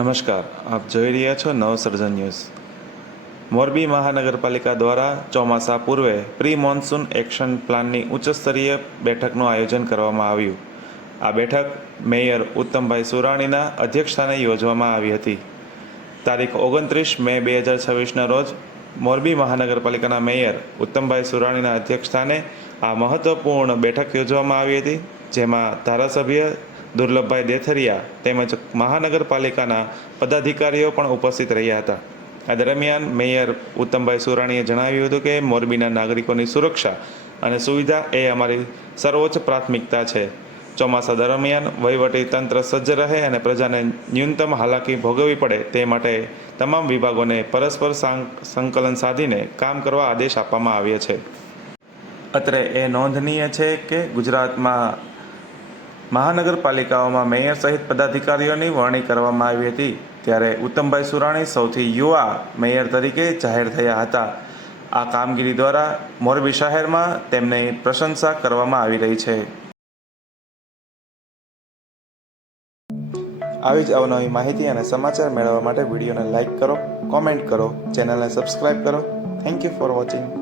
નમસ્કાર, આપ જોઈ રહ્યા છો નવસર્જન ન્યૂઝ. મોરબી મહાનગરપાલિકા દ્વારા ચોમાસા પૂર્વે પ્રી મોન્સૂન એક્શન પ્લાનની ઉચ્ચસ્તરીય બેઠકનું આયોજન કરવામાં આવ્યું. આ બેઠક મેયર ઉત્તમભાઈ સુરાણીના અધ્યક્ષસ્થાને યોજવામાં આવી હતી. તારીખ 29 મે 2026ના રોજ મોરબી મહાનગરપાલિકાના મેયર ઉત્તમભાઈ સુરાણીના અધ્યક્ષસ્થાને આ મહત્વપૂર્ણ બેઠક યોજવામાં આવી હતી, જેમાં ધારાસભ્ય દુર્લભભાઈ દેથરિયા તેમજ મહાનગરપાલિકાના પદાધિકારીઓ પણ ઉપસ્થિત રહ્યા હતા. આ દરમિયાન મેયર ઉત્તમભાઈ સુરાણીએ જણાવ્યું હતું કે મોરબીના નાગરિકોની સુરક્ષા અને સુવિધા એ અમારી સર્વોચ્ચ પ્રાથમિકતા છે. ચોમાસા દરમિયાન વહીવટી તંત્ર સજ્જ રહે અને પ્રજાને ન્યૂનતમ હાલાકી ભોગવવી પડે તે માટે તમામ વિભાગોને પરસ્પર સંકલન સાધીને કામ કરવા આદેશ આપવામાં આવ્યા છે. અત્રે એ નોંધનીય છે કે ગુજરાતમાં મહાનગરપાલિકાઓમાં મેયર સહિત પદાધિકારીઓની વરણી કરવામાં આવી હતી, ત્યારે ઉત્તમભાઈ સુરાણી સૌથી યુવા મેયર તરીકે જાહેર થયા હતા. આ કામગીરી દ્વારા મોરબી શહેરમાં તેમની પ્રશંસા કરવામાં આવી રહી છે. આવી જ અવનવી માહિતી અને સમાચાર મેળવવા માટે વિડીયોને લાઇક કરો, કોમેન્ટ કરો, ચેનલને સબસ્ક્રાઇબ કરો. Thank you for watching.